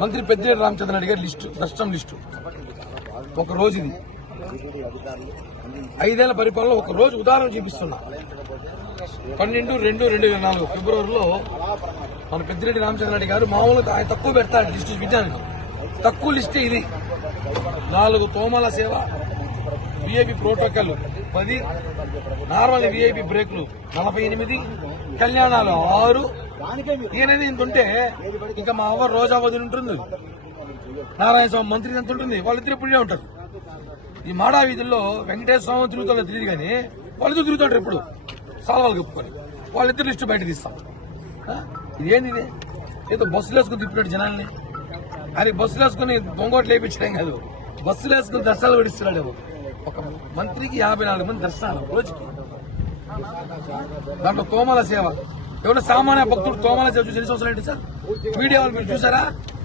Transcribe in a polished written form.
మంత్రి పెద్దిరెడ్డి రామచంద్రరెడ్డి గారి లిస్టు దర్శనం లిస్టు ఒక రోజు ఇది 5 ఏళ్ల పరిపాలనలో ఒక రోజు ఉదాహరణ చూపిస్తున్నా. 12/2/2024 ఫిబ్రవరిలో మన పెద్దిరెడ్డి రామచంద్రరెడ్డి గారు మామూలుగా ఆయన తక్కువ పెడతాడు లిస్టు విజ్ఞానికి. తక్కువ లిస్టే ఇది. 4 తోమల సేవ, విఐపి ప్రోటోకాల్ 10, నార్మల్ విఐపి బ్రేక్లు 48, కళ్యాణాలు 6. ఈయనది ఇంత ఉంటే ఇంకా మా అవ్వ రోజా వదిలి ఉంటుంది, నారాయణ స్వామి మంత్రి ఎంత ఉంటుంది, వాళ్ళిద్దరు ఇప్పుడే ఉంటారు. ఈ మాడా వీధుల్లో వెంకటేశ్వర స్వామి తిరుగుతారో తెలియదు కానీ వాళ్ళిద్దరు తిరుగుతారు ఎప్పుడు సాల్వాలు కప్పుకొని. వాళ్ళిద్దరు లిస్టు బయట తీస్తాం. ఇదేంది ఇది? ఏదో బస్సులు వేసుకుని తిప్పినట్టు జనాల్ని. అది బస్సులు వేసుకుని దొంగోట్లు వేయించడం కాదు, బస్సులు వేసుకుని దర్శనాలు పడిస్తున్నాడు. ఒక మంత్రికి 54 మంది దర్శనాలు రోజుకి. దాంట్లో తోమల సేవ. ఎవరైనా సామాన్య భక్తుడు తోమల సేవ చూసి ఎన్ని సంవత్సరాలు ఏంటి సార్? మీడియా వాళ్ళు మీరు చూసారా?